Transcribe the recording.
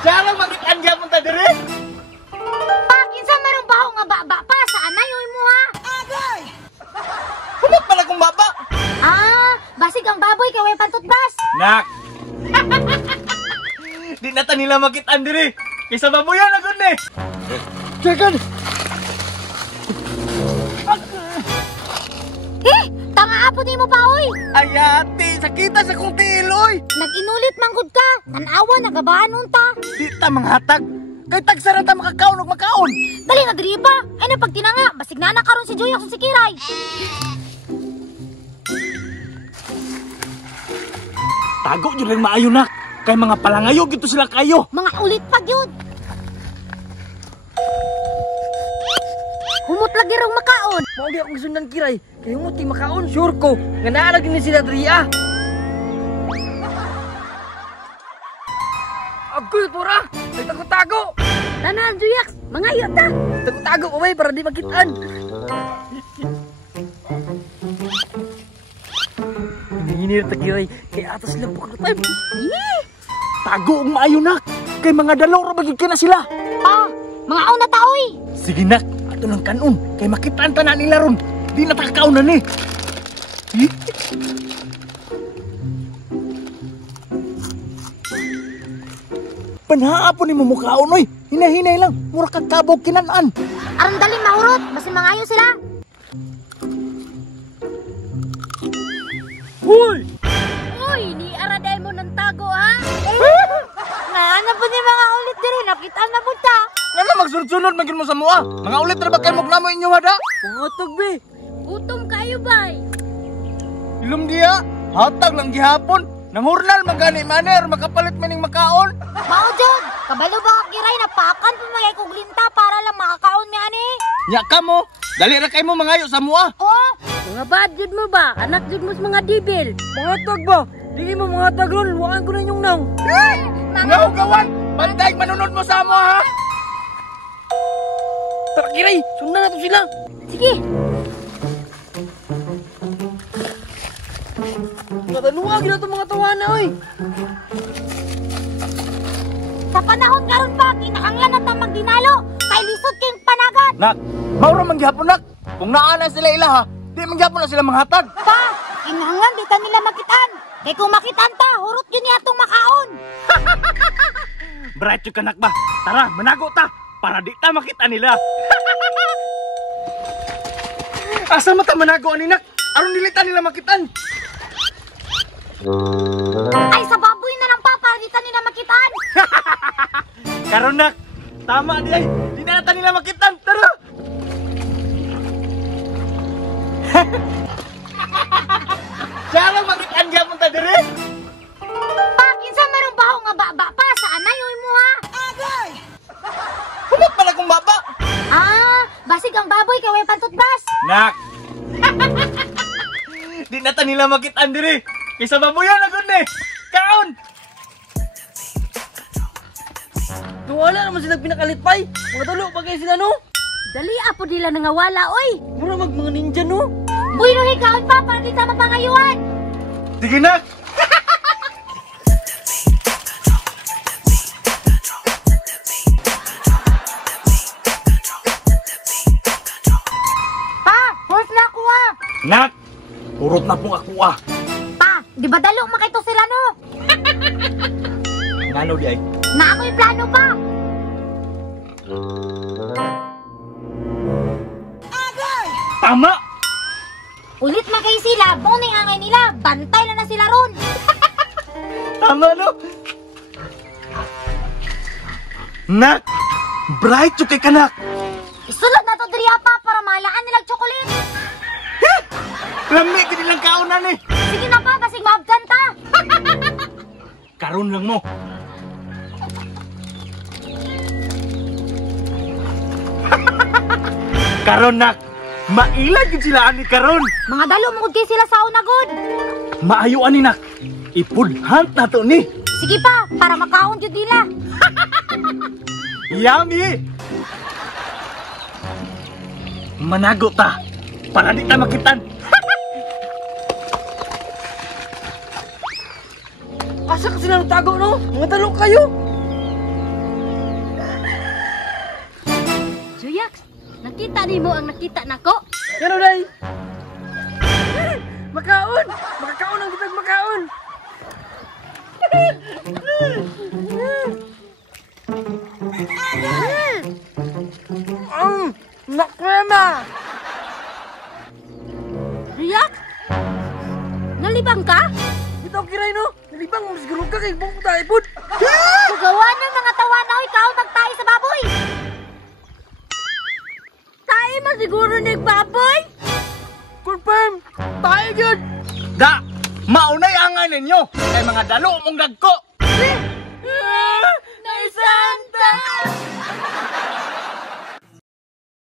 Saan makitaan gyapon ta diri? Pa, kinsa marong baho nga baba pa sa anay oy mo ha? Agay! Humot pala kong baba! Ah, basig ang baboy kay way pantutbas. Nak! Di na ta nila makitaan diri. Kaysa baboyan agad ni. Jagan! Tanga apo ni mo pa oy. Ayati, sakita sa kong tiiloy. Nag-inulit manggod ka. Tanawa nagabaan unta. Di ta manghatag. Kay tagsara ta makakaon ug makaon. Dali na diri pa. Ay na pagtinanga, basig na karon si Joy sa si Kiray. Tago jud lang maayo nak. Kay mga palangayo gito sila kayo. Mga ulit pa gyud. Humot lagi rong makaon. Mao di akong sundan Kiray. Kay humot ti makaon sure ko. Nga naa lagi ni sila diri ah. Agoy tura. Ay tago-tago. Tanan Joyax, mangayo ta. Tago-tago away para di makitaan. Hinir ta Kiray. Kay atas lang po time. Tago ang maayo nak. Kay mga dalaw ra bagid na sila. Ah, mga aw na ta oy. Sige nak, ato ng kanon. Kay makitaan ta na nila ron. Di na takakaon na ni. Panhaapon ni mo mukaon oy. Hinahinay lang. Mura kag kabog kinan-an. Aron dali mahurot, basi mangayo sila. Hoy! Uy, ni araday mo ng tago ha? Naana po ni mga ulit diri, nakitaan na punta. Nga magsunod-sunod magin mo sa mua. Mga ulit ra ba kay mo klamo inyo hada? Pangotog be. Gutom kayo bay. Ilum dia, hatag lang gihapon. Namurnal magani maner makapalit maning makaon. Mao jud, kabalo ba ka Kiray napakan pa magay kog linta para lang makakaon mi ani. Nya kamo, dali ra kay mo mangayo sa mua. Oh, Mga bad jud mo ba? Anak jud mo sa mga dibil. Mangatag ba? Dili mo mangatag ron. Waan ko na yung nang. Nga ugawan, bantay manunod mo sa mua ha. Tara Kiray, sundan na to sila. sige. Kataluwag na itong mga tawana oy. Sa panahon karon pa kinahanglan na ta magdinalo kay lisod kayong panagat. Nak, maura man gihapon nak. Kung naa na sila ila ha, di man gihapon na sila manghatag. Pa, kinahanglan di ta nila makitaan. Kay kung makitaan ta, hurot yun niya atong makaon. Bright yung kanak ba? Tara, manago ta para di ta makita nila. Asa mata manago ani nak? Aron dili ta nila makitaan. Ay, sa baboy na lang pa para di ta nila makitaan. Karon nak, tama di ay. Di na ta nila makitaan. Tara. Saan makitaan gyapon ta diri? Pa, kinsa marong baho nga baba pa sa anay oy mo ha? Agay! Humot pala kong baba. Ah, basig ang baboy kay way pantutbas. Nak! Di na ta nila makitaan diri. Kaysa baboyan agad ni. Kaon! Tuwala naman sila pinakalitpay. Mga tulo pa kayo sila no. Dali apo dila nangawala oy. Mura mag mga ninja no. Buy no hikaon pa para di ta mapangayuan. Sige nak! Pa, horse na ako ah. Nak! Urot na pong ako ah. Pa, di ba dalo makito sila no? Ngano di ay? Na ako'y plano pa. Tama! Ulit man kay sila, bong ning angay nila, bantay na sila ron. Tama no? Nak! Bright yung kay kanak! Isulod na to diriya pa para malaan nilang tsokolate. Lami ka nilang kaunan eh! Sige na pa, basig maabdan ta. Karon lang mo! Karon nak! Mailag yun sila ani karon! Mga dalo mungod kay sila sa unagod. Maayo ani nak! Ipudhant na to ni! Sige pa, para makaon jud nila. Yummy! Manago ta! Para di ta makitan! Asa ka silang tago, no? Mga talo kayo. Juyax, nakita nimo ang nakita nako? Yan o, day. Makaon! Makakaon ang kitag makaon! Nakrema! Juyax, nalibang ka? Bitaw kiray, no? Nalibang, mas gulong ka kay buong tayo, pud! Sugawan ng mga tawa na ikaw magtayo sa baboy. Tayo mo siguro nagbaboy? Confirm! Tayo yun! Da, maunay angay ninyo kay mga dalo mong dagko. Naisanta!